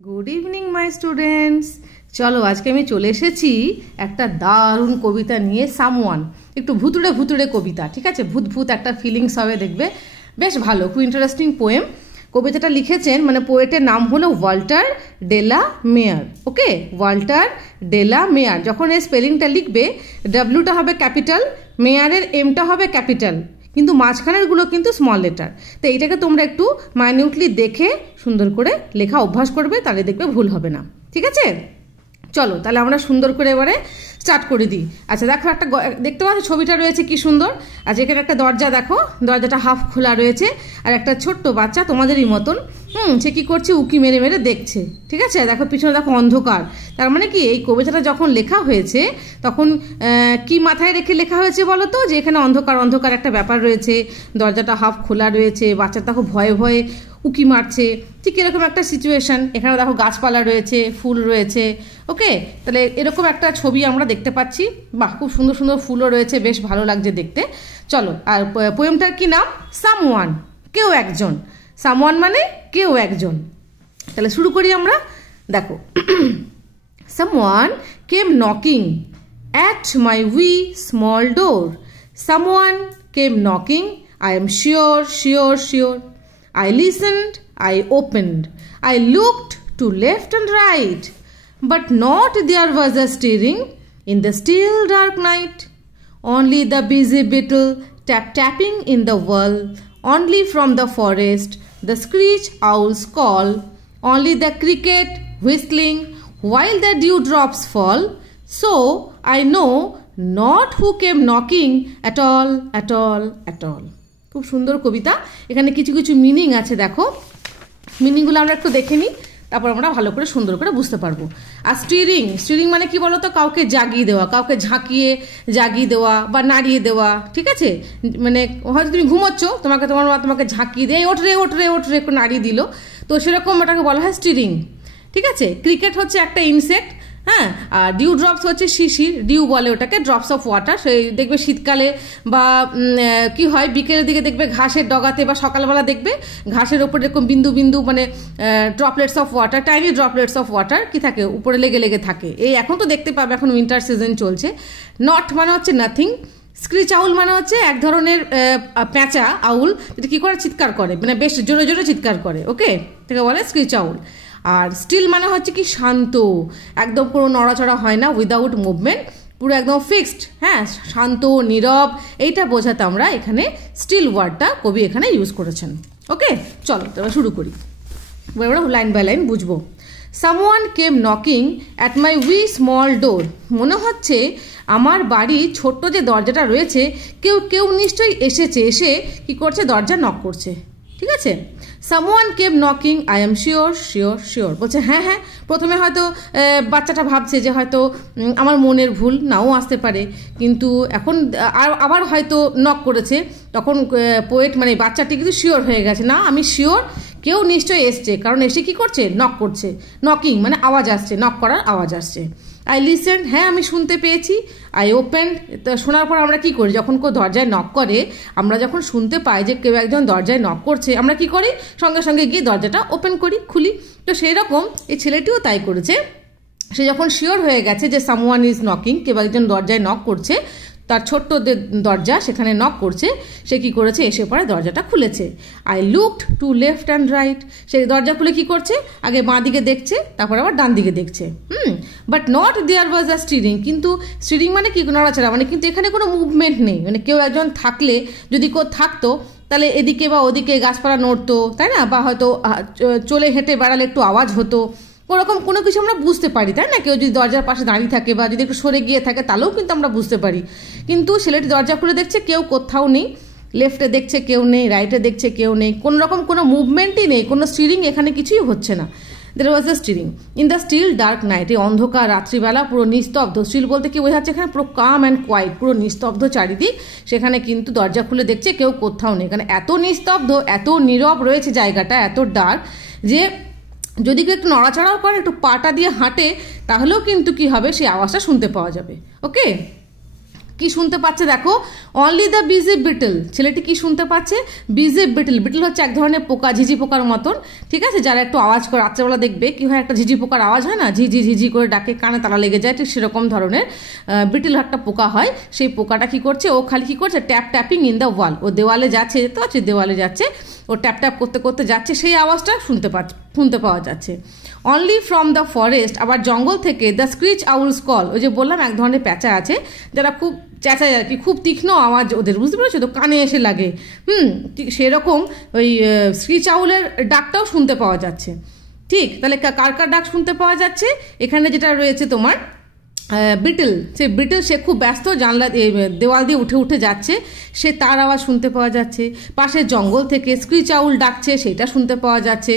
Good evening my students. চলো আজকে আমি চলে এসেছি একটা দারুণ কবিতা নিয়ে, সামওয়ান। একটু ভুতুড়ে ভুতুড়ে কবিতা, ঠিক আছে? ভূত ভূত একটা ফিলিংস হবে, দেখবে বেশ ভালো, খুব ইন্টারেস্টিং পোয়েম। কবিতাটা লিখেছেন, মানে পোয়েটের নাম হলো ওয়াল্টার ডে লা মেয়ার। ওকে, ওয়াল্টার ডে লা মেয়ার। যখন এই স্পেলিংটা লিখবে, ডাব্লিউটা হবে ক্যাপিটাল, মেয়ারের এমটা হবে ক্যাপিটাল, কিন্তু মাঝখানেরগুলো কিন্তু স্মল লেটার। তো এইটাকে তোমরা একটু মাইনিউটলি দেখে সুন্দর করে লেখা অভ্যাস করবে, তাহলে দেখবে ভুল হবে না, ঠিক আছে? চলো তাহলে আমরা সুন্দর করে এবারে স্টার্ট করে দিই। আচ্ছা দেখো, একটা দেখতে পাচ্ছ ছবিটা রয়েছে কি সুন্দর। আচ্ছা এখানে একটা দরজা দেখো, দরজাটা হাফ খোলা রয়েছে, আর একটা ছোট্ট বাচ্চা তোমাদেরই মতন সে কি করছে, উকি মেরে মেরে দেখছে, ঠিক আছে? দেখো পিছনে দেখো অন্ধকার। তার মানে কি, এই কবিতাটা যখন লেখা হয়েছে তখন কি মাথায় রেখে লেখা হয়েছে বলো তো, যে এখানে অন্ধকার অন্ধকার একটা ব্যাপার রয়েছে, দরজাটা হাফ খোলা রয়েছে, বাচ্চা দেখো ভয়ে ভয়ে উকি মারছে, ঠিক এরকম একটা সিচুয়েশান। এখানে দেখো গাছপালা রয়েছে, ফুল রয়েছে। ওকে, তাহলে এরকম একটা ছবি আমরা দেখতে পাচ্ছি। বাহ, খুব সুন্দর সুন্দর ফুলও রয়েছে, বেশ ভালো লাগছে দেখতে। চলো, আর পোয়েমটার কি নাম? সামওয়ান, কেউ একজন। সামওয়ান মানে কেউ একজন। তাহলে শুরু করি আমরা। দেখো, someone came knocking at my wee small door. Someone came knocking, I am sure, sure, sure. I listened, I opened, I looked to left and right, but not there was a stirring in the still dark night. Only the busy beetle tapping in the wall, only from the forest the screech owl's call, only the cricket whistling while the dewdrops fall. So I know not who came knocking at all, at all, at all. খুব সুন্দর কবিতা। এখানে কিছু কিছু meaning আছে, দেখো মিনিংগুলো আমরা একটু দেখে নিই, তারপর আমরা ভালো করে সুন্দর করে বুঝতে পারবো। আর স্টিরিং, স্টিরিং মানে কি বলো তো? কাউকে জাগিয়ে দেওয়া, কাউকে ঝাঁকিয়ে জাগিয়ে দেওয়া বা নাড়িয়ে দেওয়া, ঠিক আছে? মানে হয়তো তুমি ঘুমোচ্ছ, তোমার মা তোমাকে ঝাঁকিয়ে দিয়ে ওঠ রে ওঠ রে ওঠ রে একটু নাড়িয়ে দিল, তো সেরকম ওটাকে বলা হয় স্টিরিং, ঠিক আছে? ক্রিকেট হচ্ছে একটা ইনসেক্ট, হ্যাঁ। আর ডিউ ড্রপস হচ্ছে শিশির, ডিউ বলে ওটাকে, ড্রপস অফ ওয়াটার। সেই দেখবে শীতকালে বা কি হয়, বিকেলের দিকে দেখবে ঘাসের ডগাতে বা সকালবেলা দেখবে ঘাসের ওপর এরকম বিন্দু বিন্দু, মানে droplets of water, tiny droplets of water কি থাকে, উপরে লেগে লেগে থাকে। এই এখন তো দেখতে পাবে, এখন উইন্টার সিজন চলছে। নট মানে হচ্ছে নাথিং। স্ক্রিচ আউল মানে হচ্ছে এক ধরনের প্যাঁচা আউল, যেটা কি করে, চিৎকার করে, মানে বেশ জোরে জোরে চিৎকার করে। ওকে, এটাকে বলে স্ক্রিচ আউল। আর স্টিল মানে হচ্ছে কি, শান্ত, একদম কোনো নড়াচড়া হয় না, উইদাউট মুভমেন্ট, পুরো একদম ফিক্সড, হ্যাঁ, শান্ত নীরব, এইটা বোঝাতে আমরা এখানে স্টিল ওয়ার্ডটা কবি এখানে ইউজ করেছেন। ওকে, চলো তবে শুরু করি, এবার লাইন বাই লাইন বুঝবো। Someone came knocking at my wee small door. মনে হচ্ছে আমার বাড়ি ছোট্ট যে দরজাটা রয়েছে, কেউ নিশ্চয়ই এসেছে, এসে কি করছে, দরজা নক করছে, ঠিক আছে? Someone came knocking, I am sure, sure, sure. বলছে হ্যাঁ হ্যাঁ। প্রথমে হয়তো বাচ্চাটা ভাবছে যে হয়তো আমার মনের ভুল, নাও আসতে পারে, কিন্তু এখন আবার হয়তো নক করেছে, তখন পোয়েট মানে বাচ্চাটি কিন্তু শিওর হয়ে গেছে, না আমি শিওর কেউ নিশ্চয়ই এসছে, কারণ এসে কি করছে, নক করছে। নকিং মানে আওয়াজ আসছে, নক করার আওয়াজ আসছে। আই লিসেন্ড, হ্যাঁ আমি শুনতে পেয়েছি। আই ওপেন্ড, শোনার পর আমরা কি করি, যখন কেউ দরজায় নক করে, আমরা যখন শুনতে পাই যে কেউ একজন দরজায় নক করছে, আমরা কি করি, সঙ্গে সঙ্গে গিয়ে দরজাটা ওপেন করি, খুলি। তো সেই রকম এই ছেলেটিও তাই করেছে। সে যখন শিওর হয়ে গেছে যে সামওয়ান ইজ নকিং, কেউ একজন দরজায় নক করছে, তার ছোট্ট দরজা সেখানে নক করছে, সে কি করেছে, এসে পরে দরজাটা খুলেছে। I looked to left and right, সেই দরজা খুলে কি করছে, আগে বাঁ দিকে দেখছে, তারপর আবার ডান দিকে দেখছে। But not there was a stirring, কিন্তু স্টিরিং মানে কি, নড়াচড়া মানে, কিন্তু এখানে কোনো মুভমেন্ট নেই। মানে কেউ একজন থাকলে, যদি কেউ থাকতো তাহলে এদিকে বা ওদিকে গাছপালা নড়তো, তাই না? বা হয়তো চলে হেঁটে বেড়ালে একটু আওয়াজ হতো, ওরকম কোনো কিছু আমরা বুঝতে পারি, তাই না? কেউ যদি দরজার পাশে দাঁড়িয়ে থাকে বা যদি একটু সরে গিয়ে থাকে, তাহলেও কিন্তু আমরা বুঝতে পারি। কিন্তু ছেলেটি দরজা খুলে দেখছে, কেউ কোথাও নেই, লেফটে দেখছে কেউ নেই, রাইটে দেখছে কেউ নেই, কোনো রকম কোনো মুভমেন্টই নেই, কোনো স্টিরিং এখানে কিছুই হচ্ছে না। There was the stirring in the still dark night, এই অন্ধকার রাত্রিবেলা, পুরো নিস্তব্ধ। স্টিল বলতে কি বোঝাচ্ছে এখানে, পুরো কাম অ্যান্ড কোয়াইট, পুরো নিস্তব্ধ চারিদিক। সেখানে কিন্তু দরজা খুলে দেখছে কেউ কোথাও নেই, এখানে এত নিস্তব্ধ, এত নীরব রয়েছে জায়গাটা, এত ডার্ক, যে যদি কেউ একটু নড়াচড়াও করে, একটু পাটা দিয়ে হাঁটে, তাহলেও কিন্তু কি হবে, সেই আওয়াজটা শুনতে পাওয়া যাবে। ওকে, কি শুনতে পাচ্ছে দেখো, অনলি দ্য বিজি বিটল। ছেলেটি কি শুনতে পাচ্ছে? Busy beetle. বিটল হচ্ছে এক ধরনের পোকা, ঝিঝি পোকার মতন, ঠিক আছে, যারা একটু আওয়াজ করে রাত্রেবেলা দেখবে কি হয়, একটা ঝিঝি পোকার আওয়াজ হয় না, ঝিঝি ঝিঝি করে ডাকে, কানে তালা লেগে যায়, ঠিক সেরকম ধরনের বিটল একটা পোকা হয়। সেই পোকাটা কি করছে, ও খালি কি করছে, ট্যাপ ট্যাপিং ইন দ্য ওয়াল। ও দেওয়ালে যাচ্ছে, দেখতে পাচ্ছি দেওয়ালে যাচ্ছে, ও ট্যাপ ট্যাপ করতে করতে যাচ্ছে, সেই আওয়াজটা শুনতে পাওয়া যাচ্ছে। অনলি ফ্রম দ্য ফরেস্ট, আবার জঙ্গল থেকে দ্য স্ক্রিচ আউলস কল। ওই যে বললাম এক ধরনের প্যাঁচা আছে যারা খুব চেঁচায় আর কি, খুব তীক্ষ্ণ আওয়াজ ওদের, বুঝতে পেরেছো তো, কানে এসে লাগে। সেরকম ওই স্ক্রিচ আউলের ডাকটাও শুনতে পাওয়া যাচ্ছে। ঠিক, তাহলে কার কার ডাক শুনতে পাওয়া যাচ্ছে? এখানে যেটা রয়েছে তোমার বিটল, সে খুব ব্যস্ত, জানলা দেওয়াল দিয়ে উঠে উঠে যাচ্ছে, সে তার আওয়াজ শুনতে পাওয়া যাচ্ছে। পাশে জঙ্গল থেকে স্ক্রিচ আউল ডাকছে, সেটা শুনতে পাওয়া যাচ্ছে।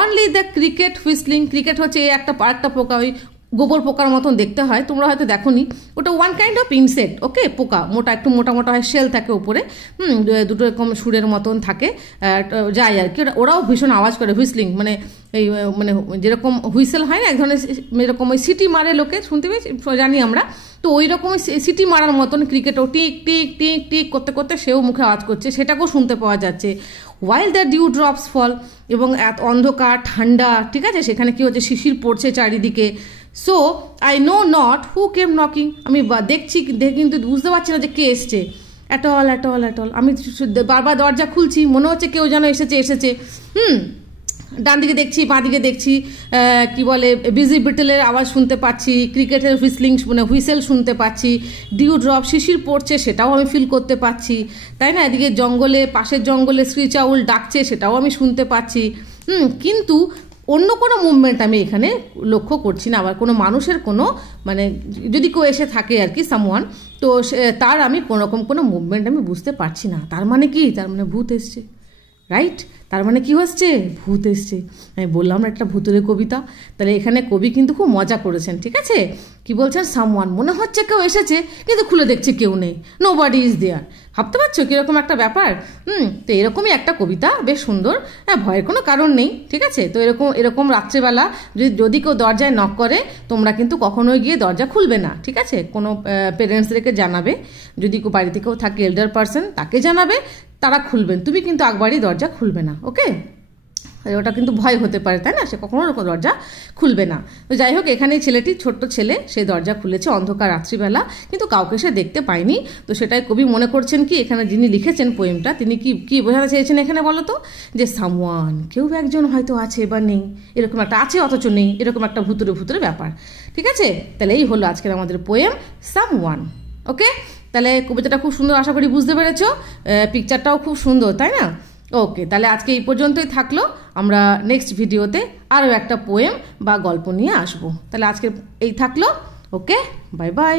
Only the cricket whistling. Cricket হচ্ছে একটা পোকা, ওই গোবর পোকার মতন দেখতে হয়, তোমরা হয়তো দেখোনি, ওটা ওয়ান কাইন্ড অফ ইনসেক্ট, ওকে, পোকা, একটু মোটা হয়, শেল থাকে উপরে, দুটো এরকম সুরের মতন থাকে, যায় আর কি। ওরাও ভীষণ আওয়াজ করে, হুইসলিং মানে এই মানে যেরকম হুইসেল হয় না এক ধরনের, এরকম ওই সিটি মারে লোকে, শুনতে পেয়েছি, জানি আমরা, তো ওই রকম সিটি মারার মতন ক্রিকেটও টিক টিক টিক টিক করতে করতে সেও মুখে আওয়াজ করছে, সেটাকেও শুনতে পাওয়া যাচ্ছে। ওয়াইল দ্য ডিউ ড্রপস ফল, এবং এত অন্ধকার ঠান্ডা, ঠিক আছে, সেখানে কি হচ্ছে, শিশির পড়ছে চারিদিকে। So I know not who came knocking, আমি দেখছি কিন্তু বুঝতে পারছি না যে কে এসছে। অ্যাট অল আমি বারবার দরজা খুলছি, মনে হচ্ছে কেউ যেন এসেছে। ডান দিকে দেখছি, বাঁ দিকে দেখছি, কি বলে, বিজি বিটলের আওয়াজ শুনতে পাচ্ছি, ক্রিকেটের হুইসেল শুনতে পাচ্ছি, ডিউ ড্রপ, শিশির পড়ছে, সেটাও আমি ফিল করতে পাচ্ছি, তাই না? এদিকে পাশের জঙ্গলে স্ক্রিচ আউল ডাকছে, সেটাও আমি শুনতে পাচ্ছি। কিন্তু অন্য কোনো মুভমেন্ট আমি এখানে লক্ষ্য করছি না, আবার কোনো মানুষের কোনো মানে যদি কেউ এসে থাকে আর কি, সামওয়ান, তো তার আমি কোনোরকম কোনো মুভমেন্ট আমি বুঝতে পারছি না। তার মানে কি? তার মানে ভূত এসছে, রাইট? তার মানে কি হচ্ছে? ভূত এসছে। আমি বললাম না একটা ভূতের কবিতা। তাহলে এখানে কবি কিন্তু খুব মজা করেছেন, ঠিক আছে? কি বলছেন? সামওয়ান, মনে হচ্ছে কেউ এসেছে, কিন্তু খুলে দেখছে কেউ নেই, নোবডি ইজ দেয়ার। ভাবতে পারছো কিরকম একটা ব্যাপার? তো এরকমই একটা কবিতা, বেশ সুন্দর, হ্যাঁ, ভয়ের কোনো কারণ নেই, ঠিক আছে? তো এরকম রাত্রেবেলা যদি কেউ দরজায় নক করে, তোমরা কিন্তু কখনোই গিয়ে দরজা খুলবে না, ঠিক আছে? কোনো পেরেন্টসদেরকে জানাবে, যদি কেউ বাড়িতে কেউ থাকে এল্ডার পার্সন, তাকে জানাবে, তারা খুলবেন, তুমি কিন্তু একবারই দরজা খুলবে না, ওকে? ওটা কিন্তু ভয় হতে পারে, তাই না? সে কখনো দরজা খুলবে না। তো যাই হোক, এখানে ছেলেটি, ছোট্ট ছেলে, সে দরজা খুলেছে অন্ধকার রাত্রিবেলা, কিন্তু কাউকে সে দেখতে পায়নি। তো সেটাই কবি মনে করছেন কি, এখানে যিনি লিখেছেন পোয়েমটা, তিনি কি বোঝাতে চেয়েছেন এখানে বলো তো? যে সামওয়ান, কেউ একজন হয়তো আছে বা নেই, এরকম একটা আছে অথচ নেই, এরকম একটা ভুতুরে ব্যাপার, ঠিক আছে? তাহলে এই হলো আজকের আমাদের পোয়েম সামওয়ান, ওকে? তাহলে কবিতাটা খুব সুন্দর, আশা করি বুঝতে পেরেছো, পিকচারটাও খুব সুন্দর, তাই না? ওকে, তাহলে আজকে এই পর্যন্তই থাকলো। আমরা নেক্সট ভিডিওতে আরও একটা পোয়েম বা গল্প নিয়ে আসবো। তাহলে আজকে এই থাকলো, ওকে, বাই বাই।